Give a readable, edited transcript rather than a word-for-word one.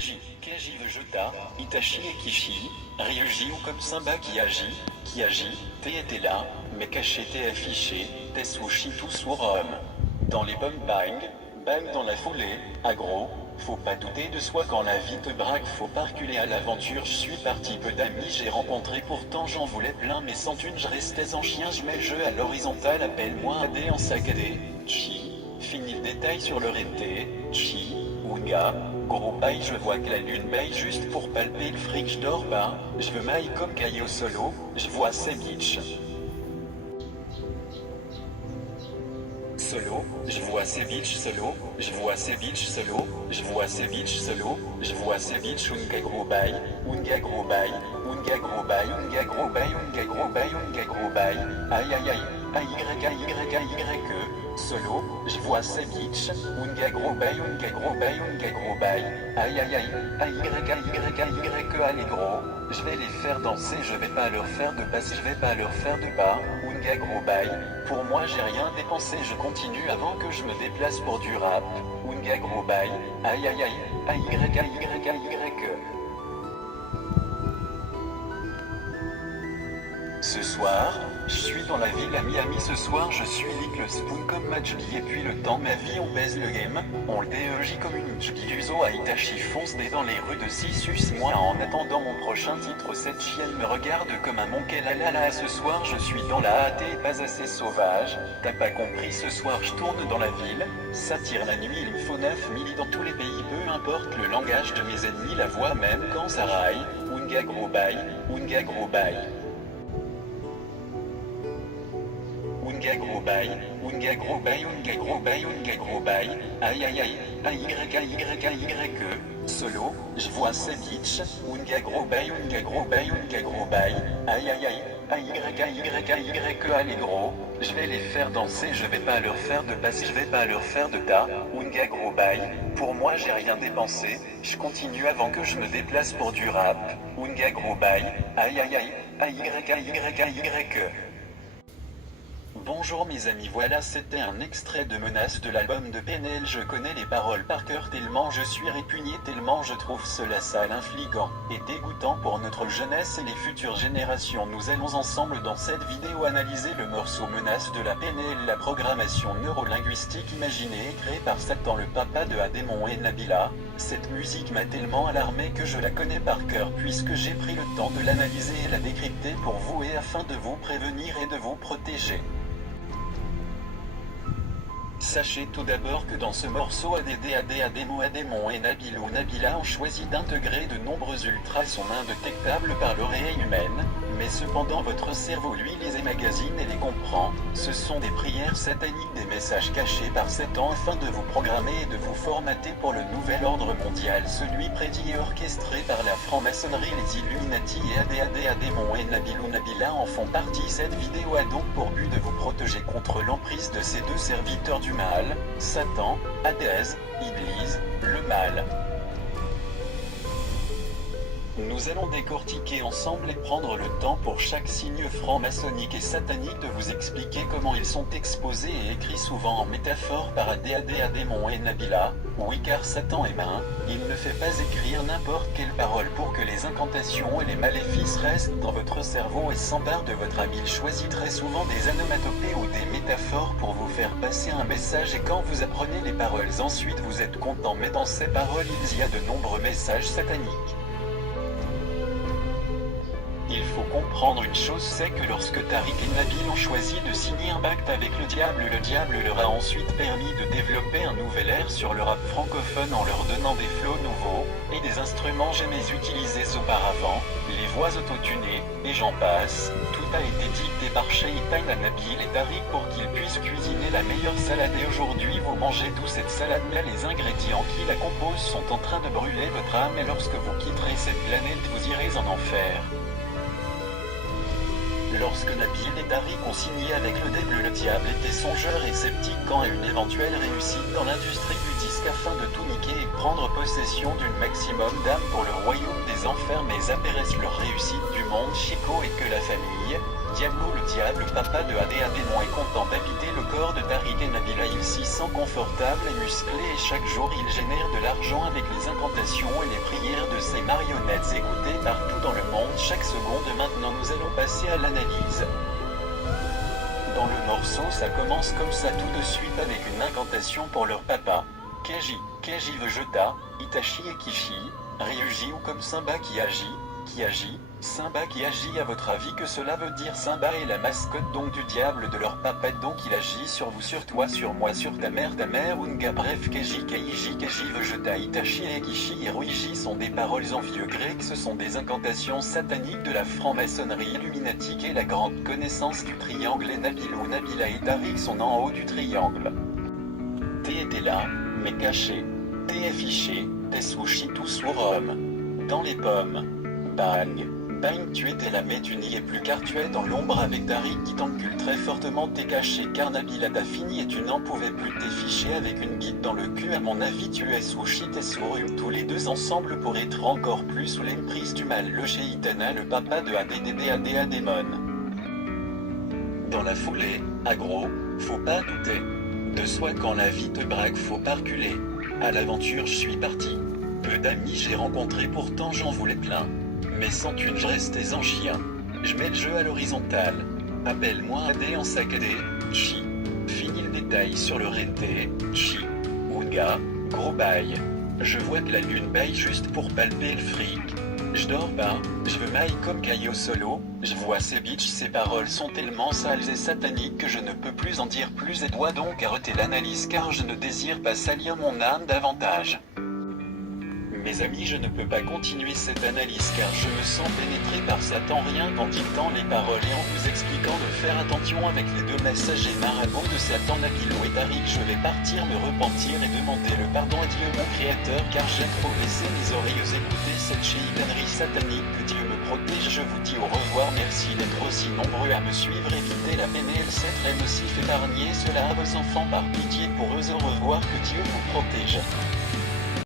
Keiji Vegeta, Itachi et Kishi, Ryuji ou comme Simba qui agit, t'es était là, mais caché t'es affiché, t'es sushi tout sur homme. Dans les bombes bang dans la foulée, aggro, faut pas douter de soi quand la vie te braque, faut pas reculer à l'aventure, je suis parti peu d'amis j'ai rencontré pourtant j'en voulais plein mais sans thune je restais en chien, je mets le jeu à l'horizontale, appelle-moi AD en saccadé, fini le détail sur le RT, Unga, gros bail je vois que la lune baille juste pour palper le fric je dors pas, je veux maille comme Caillou solo, je vois ces bitches. Solo, je vois ces bitches solo, je vois ces bitches solo, je vois ces bitches solo, je vois ces bitches unga gros bail, unga gros bail, unga gros bail, unga gros bail, unga gros bail, unga gros bail, aïe aïe aïe, solo, je vois ces bitches, unga gros bail, unga gros bail, unga gros bail, aïe aïe aïe, allez gros, je vais les faire danser, je vais pas leur faire de basse, je vais pas leur faire de bas, unga gros bail, pour moi j'ai rien dépensé, je continue avant que je me déplace pour du rap, unga gros bail, aïe aïe aïe, Ce soir, je suis dans la ville à Miami ce soir, je suis lick le spoon comme Majbi et puis le temps ma vie on baise le game, on le DEJ comme une Jbiduzo à Itachi fonce des dans les rues de Sissus moi en attendant mon prochain titre cette chienne me regarde comme un monkey la ce soir je suis dans la hâte et pas assez sauvage, t'as pas compris ce soir je tourne dans la ville, ça tire la nuit il me faut 9 milli dans tous les pays peu importe le langage de mes ennemis la voix même quand ça raille, unga gros bail, unga gros bail. Unga gros bail, unga gros bail, unga gros bail, unga gros bail, aïe aïe aïe, solo, je vois ces bitches, unga gros bail, unga gros bail, unga gros bail, aïe aïe aïe, allez gros, je vais les faire danser, je vais pas leur faire de basse, je vais pas leur faire de tas, unga gros bail, pour moi j'ai rien dépensé, je continue avant que je me déplace pour du rap, unga gros bail, aïe aïe aïe. Bonjour mes amis, voilà c'était un extrait de Menace de l'album de PNL, je connais les paroles par cœur tellement je suis répugné, tellement je trouve cela sale, infligant et dégoûtant pour notre jeunesse et les futures générations. Nous allons ensemble dans cette vidéo analyser le morceau Menace de la PNL, la programmation neurolinguistique imaginée et créée par Satan le papa de Adémon et Nabila. Cette musique m'a tellement alarmé que je la connais par cœur puisque j'ai pris le temps de l'analyser et la décrypter pour vous et afin de vous prévenir et de vous protéger. Sachez tout d'abord que dans ce morceau Adémon et Nabila ont choisi d'intégrer de nombreux ultrasons indétectables par l'oreille humaine, mais cependant votre cerveau lui les emmagasine et les comprend, ce sont des prières sataniques, des messages cachés par Satan afin de vous programmer et de vous formater pour le nouvel ordre mondial, celui prédit et orchestré par la franc-maçonnerie, les Illuminati et Adémon et Nabila en font partie. Cette vidéo a donc pour but de vous protéger contre l'emprise de ces deux serviteurs du mal, Satan, Hadès, Iblis, le mal. Nous allons décortiquer ensemble et prendre le temps pour chaque signe franc-maçonnique et satanique de vous expliquer comment ils sont exposés et écrits souvent en métaphore par Adémon et Nabila. Oui, car Satan est main, il ne fait pas écrire n'importe quelle parole pour que les incantations et les maléfices restent dans votre cerveau et s'emparent de votre âme. Il choisit très souvent des onomatopées ou des métaphores pour vous faire passer un message et quand vous apprenez les paroles ensuite vous êtes content, mais dans ces paroles il y a de nombreux messages sataniques. Il faut comprendre une chose, c'est que lorsque Tariq et Nabil ont choisi de signer un pacte avec le diable leur a ensuite permis de développer un nouvel air sur le rap francophone en leur donnant des flows nouveaux, et des instruments jamais utilisés auparavant, les voix autotunées, et j'en passe. Tout a été dicté par Shaitan à Nabil et Tariq pour qu'ils puissent cuisiner la meilleure salade et aujourd'hui vous mangez toute cette salade mais les ingrédients qui la composent sont en train de brûler votre âme et lorsque vous quitterez cette planète vous irez en enfer. Lorsque Nabil et Tariq ont signé avec le diable était songeur et sceptique quant à une éventuelle réussite dans l'industrie du disque. masque afin de tout niquer et prendre possession d'une maximum d'âmes pour le royaume des enfers, mais apparaissent leur réussite du monde Chico et que la famille, Diablo le diable papa de Démon est content d'habiter le corps de Tariq et Nabila. Il s'y sent confortable et musclé et chaque jour il génère de l'argent avec les incantations et les prières de ses marionnettes écoutées partout dans le monde chaque seconde. Maintenant nous allons passer à l'analyse. Dans le morceau ça commence comme ça tout de suite avec une incantation pour leur papa. Keiji veut Jota, Itachi et Kishi, Ryuji ou comme Simba qui agit, Simba qui agit. À votre avis que cela veut dire? Simba est la mascotte donc du diable de leur papa, donc il agit sur vous, sur toi, sur moi, sur ta mère, Unga. Bref, Keiji veut Jota, Itachi et Kishi et Ryuji sont des paroles en vieux grec, ce sont des incantations sataniques de la franc-maçonnerie illuminatique et la grande connaissance du triangle, et Nabila et Tariq sont en haut du triangle. T était là, mais caché, T affiché, T sushi tout sur Rome. Dans les pommes. Bang, tu étais là mais tu n'y es plus car tu es dans l'ombre avec Tariq qui t'encule très fortement. T'es caché car Nabila t'a fini et tu n'en pouvais plus t'afficher avec une guide dans le cul. À mon avis tu es sushi, t'es sourd tous les deux ensemble pour être encore plus sous l'emprise du mal. Le Sheitana, le papa de Démon. Dans la foulée, agro, faut pas douter de soi quand la vie te braque, faut pas reculer. À l'aventure je suis parti. Peu d'amis j'ai rencontré, pourtant j'en voulais plein. Mais sans thune je restais en chien. Je mets le jeu à l'horizontale. Appelle-moi AD en saccadé, chi. Fini le détail sur le renté, chi. Unga, gros bail. Je vois que la lune baille juste pour palper le fric. Je dors pas, je veux maille comme Caillou Solo. Je vois ces bitches, ces paroles sont tellement sales et sataniques que je ne peux plus en dire plus et dois donc arrêter l'analyse car je ne désire pas salir mon âme davantage. Mes amis, je ne peux pas continuer cette analyse car je me sens pénétré par Satan rien qu'en dictant les paroles et en vous expliquant de faire attention avec les deux messagers marabouts de Satan, Nabila et Tariq. Je vais partir me repentir et demander le pardon à Dieu mon créateur car j'ai trop laissé mes oreilles écouter cette chicanerie satanique. Que Dieu me protège, je vous dis au revoir, merci d'être aussi nombreux à me suivre, évitez la peine et le être nocif, épargnez cela à vos enfants par pitié pour eux, au revoir, que Dieu vous protège.